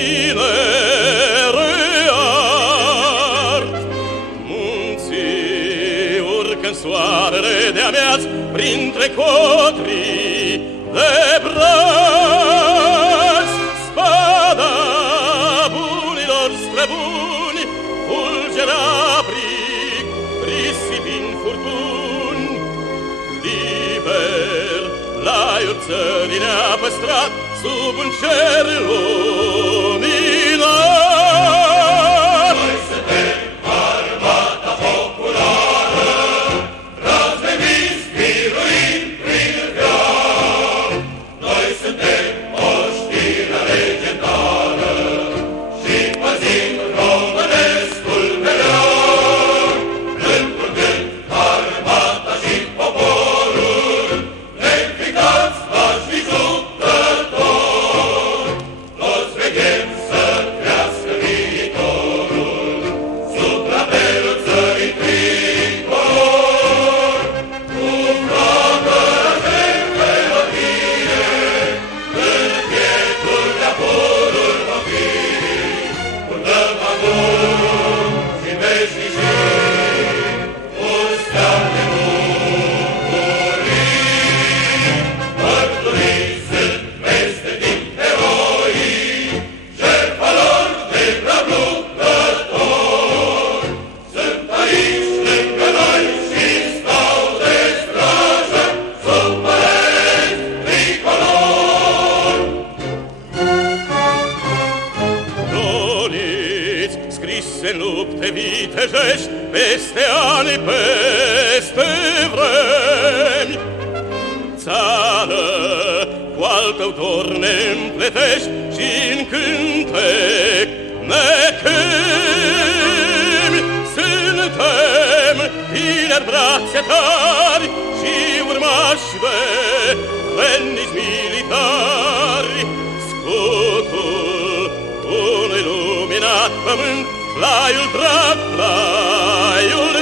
tinere art. Munții urcă-n soarele de-ameaț printre cotrii de braț. Spada bunilor străbuni fulgera bric, risipind furtuni. Liber laiul țării ne-a păstrat sub un cer luminat. Noi suntem armata populară, brați de vis, biruind prin veac. Noi suntem oștirea legendară și păzim românescul meleag. Înfrângând armata și poporul, neînfricați pașnici luptători, toți veghem să crească viitorul sub drapelul țării tricolor. Cu flacăra de melodie, în pietul de-apurul va fi, purtăm acum și veșnicii un steag de bucurii. Mărturii sunt peste timp eroii, jertfa lor de brav luptători. Sunt aici lângă noi și stau de strajă sub măreți tricolor. Croniți scrise în lupte vitejești peste ani, peste vremi. Țară, cu al tău dor ne împletești și în cântec ne chemi. Suntem tineri brațe tari și urmași de vrednici militari. Scutul unui luminat pământ, laiul drag, laiul